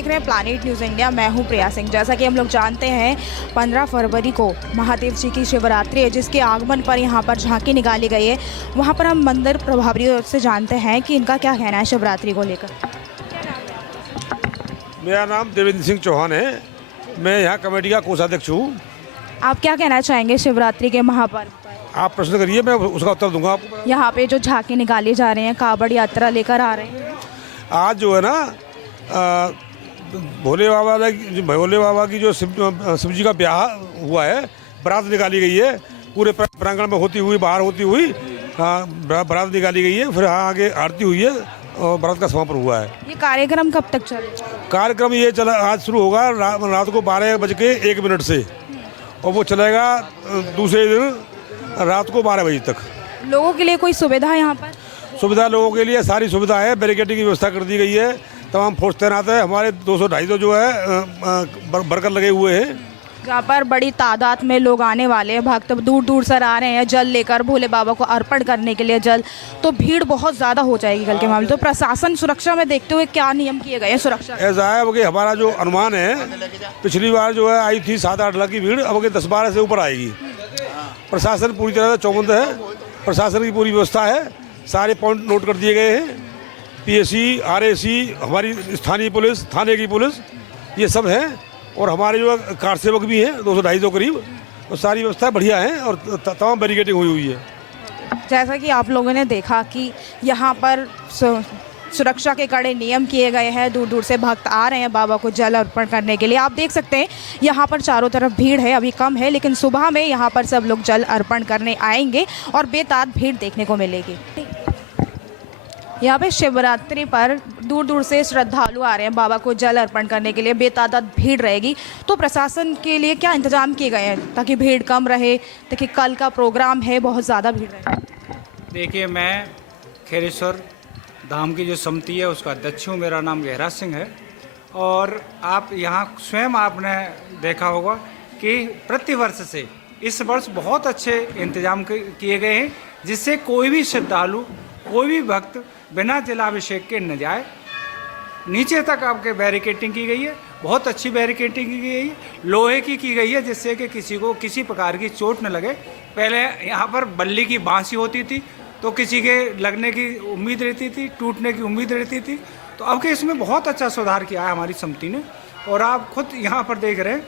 देख रहे हैं प्लैनेट न्यूज़ इंडिया। मैं हूं प्रिया सिंह। जैसा कि हम लोग जानते हैं 15 फरवरी को महादेव जी की शिवरात्रि है, जिसके आगमन पर यहां पर झांकी निकाली गई है। वहां पर हम मंदिर प्रभारियों से जानते हैं कि इनका क्या कहना है शिवरात्रि को लेकर। मेरा नाम देवेंद्र सिंह चौहान है। मैं यहाँ कमेटी का कोषाध्यक्ष हूँ। आप क्या कहना चाहेंगे शिवरात्रि के महापर्व पर? आप प्रश्न करिए, मैं उसका उत्तर दूंगा आपको। यहाँ पे जो झांकी निकाली जा रही है, कावड़ यात्रा लेकर आ रहे हैं, आज जो है ना भोले बाबा की जो शिव जी का ब्याह हुआ है, बारात निकाली गई है। पूरे प्रांगण में होती हुई, बाहर होती हुई बारात निकाली गई है। फिर आगे आरती हुई है और बारात का समापन हुआ है। ये कार्यक्रम कब तक चलेगा? कार्यक्रम ये चला, आज शुरू होगा रात को 12:01 से, और वो चलेगा दूसरे दिन रात को 12 बजे तक। लोगों के लिए कोई सुविधा है यहाँ पर? सुविधा लोगों के लिए सारी सुविधा है। बैरिकेडिंग की व्यवस्था कर दी गई है। तमाम फोर्स तैनात है। हमारे 200-250 जो है वर्कर लगे हुए हैं। जहाँ पर बड़ी तादाद में लोग आने वाले हैं, भक्त दूर दूर से आ रहे हैं जल लेकर भोले बाबा को अर्पण करने के लिए जल, तो भीड़ बहुत ज़्यादा हो जाएगी कल के मामले। तो प्रशासन सुरक्षा में देखते हुए क्या नियम किए गए हैं सुरक्षा? ऐसा है कि हमारा जो अनुमान है, पिछली बार जो है आई थी 7-8 लाख की भीड़, अब 10-12 से ऊपर आएगी। प्रशासन पूरी तरह से चौकन्ना है। प्रशासन की पूरी व्यवस्था है। सारे पॉइंट नोट कर दिए गए हैं। पीएसी, आरएसी, हमारी स्थानीय पुलिस, थाने की पुलिस, ये सब है। और हमारे जो कार सेवक भी हैं 200-250 करीब। तो सारी व्यवस्था बढ़िया है और तमाम बैरिकेडिंग हुई है। जैसा कि आप लोगों ने देखा कि यहाँ पर सुरक्षा के कड़े नियम किए गए हैं। दूर दूर से भक्त आ रहे हैं बाबा को जल अर्पण करने के लिए। आप देख सकते हैं यहाँ पर चारों तरफ भीड़ है, अभी कम है, लेकिन सुबह में यहाँ पर सब लोग जल अर्पण करने आएंगे और बेताद भीड़ देखने को मिलेगी। यहाँ पे शिवरात्रि पर दूर दूर से श्रद्धालु आ रहे हैं बाबा को जल अर्पण करने के लिए, बेतादाद भीड़ रहेगी। तो प्रशासन के लिए क्या इंतजाम किए गए हैं ताकि भीड़ कम रहे? देखिए कल का प्रोग्राम है, बहुत ज़्यादा भीड़ रहे। देखिए, मैं खेरेश्वर धाम की जो समिति है उसका अध्यक्ष हूँ। मेरा नाम गहरा सिंह है। और आप यहाँ स्वयं आपने देखा होगा कि प्रतिवर्ष से इस वर्ष बहुत अच्छे इंतजाम किए गए हैं, जिससे कोई भी श्रद्धालु, कोई भी भक्त बिना जलाभिषेक के न जाए। नीचे तक आपके बैरिकेडिंग की गई है, बहुत अच्छी बैरिकेडिंग की गई है, लोहे की गई है, जिससे कि किसी को किसी प्रकार की चोट न लगे। पहले यहाँ पर बल्ली की बांसी होती थी तो किसी के लगने की उम्मीद रहती थी, टूटने की उम्मीद रहती थी। तो अब के इसमें बहुत अच्छा सुधार किया है हमारी समिति ने। और आप खुद यहाँ पर देख रहे हैं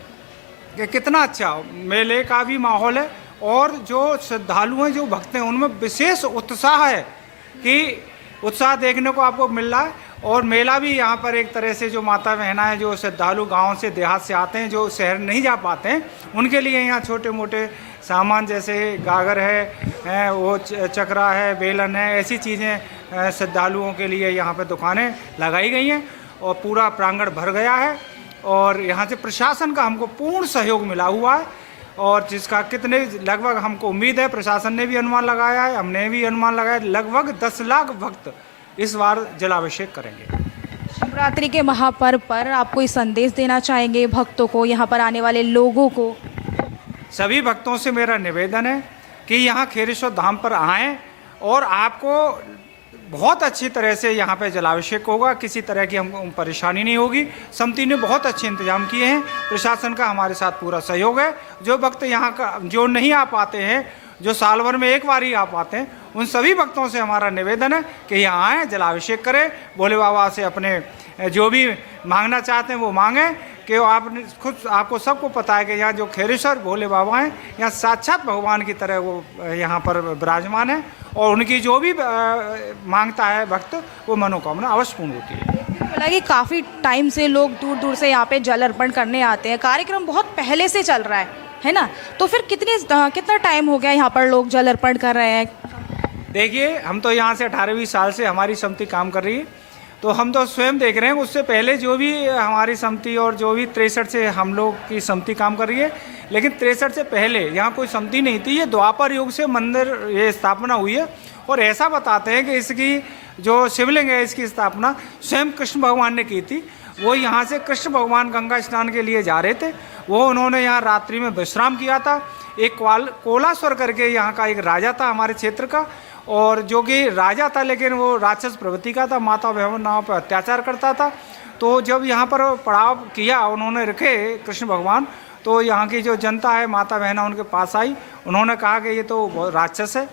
कि कितना अच्छा मेले का भी माहौल है। और जो श्रद्धालु हैं, जो भक्त हैं, उनमें विशेष उत्साह है कि उत्साह देखने को आपको मिल रहा है। और मेला भी यहाँ पर एक तरह से जो माता बहना है, जो श्रद्धालु गांव से, देहात से आते हैं, जो शहर नहीं जा पाते हैं, उनके लिए यहाँ छोटे मोटे सामान जैसे गागर है, वो चक्रा है, बेलन है, ऐसी चीज़ें श्रद्धालुओं के लिए यहाँ पर दुकानें लगाई गई हैं। और पूरा प्रांगण भर गया है। और यहाँ से प्रशासन का हमको पूर्ण सहयोग मिला हुआ है। और जिसका कितने लगभग हमको उम्मीद है, प्रशासन ने भी अनुमान लगाया है, हमने भी अनुमान लगाया, लगभग 10 लाख भक्त इस बार जलाभिषेक करेंगे। शिवरात्रि के महापर्व पर आप कोई संदेश देना चाहेंगे भक्तों को, यहाँ पर आने वाले लोगों को? सभी भक्तों से मेरा निवेदन है कि यहाँ खेरेश्वर धाम पर आएँ और आपको बहुत अच्छी तरह से यहाँ पे जलाभिषेक होगा। किसी तरह की हमको परेशानी नहीं होगी। समिति ने बहुत अच्छे इंतजाम किए हैं। प्रशासन का हमारे साथ पूरा सहयोग है। जो भक्त यहाँ का जो नहीं आ पाते हैं, जो साल भर में एक बार ही आ पाते हैं, उन सभी भक्तों से हमारा निवेदन है कि यहाँ आएँ, जलाभिषेक करें, भोले बाबा से अपने जो भी मांगना चाहते हैं वो मांगें। कि आपने खुद आपको सबको पता है कि यहाँ जो खेरेश्वर भोले बाबा हैं, यहाँ साक्षात भगवान की तरह वो यहाँ पर विराजमान है। और उनकी जो भी मांगता है भक्त, वो मनोकामना अवश्य पूर्ण होती है। हालांकि काफ़ी टाइम से लोग दूर दूर से यहाँ पे जल अर्पण करने आते हैं। कार्यक्रम बहुत पहले से चल रहा है ना? तो फिर कितना टाइम हो गया यहाँ पर लोग जल अर्पण कर रहे हैं? देखिए, हम तो यहाँ से 18-20 साल से हमारी समिति काम कर रही है। तो हम तो स्वयं देख रहे हैं, उससे पहले जो भी हमारी समिति और जो भी 63 से हम लोग की समिति काम कर रही है। लेकिन 63 से पहले यहाँ कोई समिति नहीं थी। ये द्वापर युग से मंदिर ये स्थापना हुई है। और ऐसा बताते हैं कि इसकी जो शिवलिंग है, इसकी स्थापना स्वयं कृष्ण भगवान ने की थी। वो यहाँ से कृष्ण भगवान गंगा स्नान के लिए जा रहे थे। वो उन्होंने यहाँ रात्रि में विश्राम किया था। एक कोलासुर करके यहाँ का एक राजा था हमारे क्षेत्र का, और जो कि राजा था लेकिन वो राक्षस प्रवृत्ति का था, माता बहनों पर अत्याचार करता था। तो जब यहाँ पर पड़ाव किया उन्होंने रखे कृष्ण भगवान, तो यहाँ की जो जनता है, माता बहना उनके पास आई। उन्होंने कहा कि ये तो राक्षस है।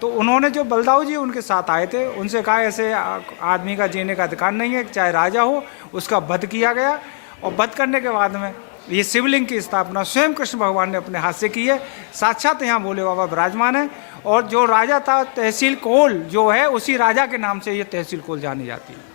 तो उन्होंने जो बलदाऊ जी उनके साथ आए थे उनसे कहा ऐसे आदमी का जीने का अधिकार नहीं है, चाहे राजा हो। उसका वध किया गया, और वध करने के बाद में ये शिवलिंग की स्थापना स्वयं कृष्ण भगवान ने अपने हाथ से की है। साक्षात यहाँ भोले बाबा विराजमान है, और जो राजा था तहसील कोल जो है उसी राजा के नाम से ये तहसील कोल जानी जाती है।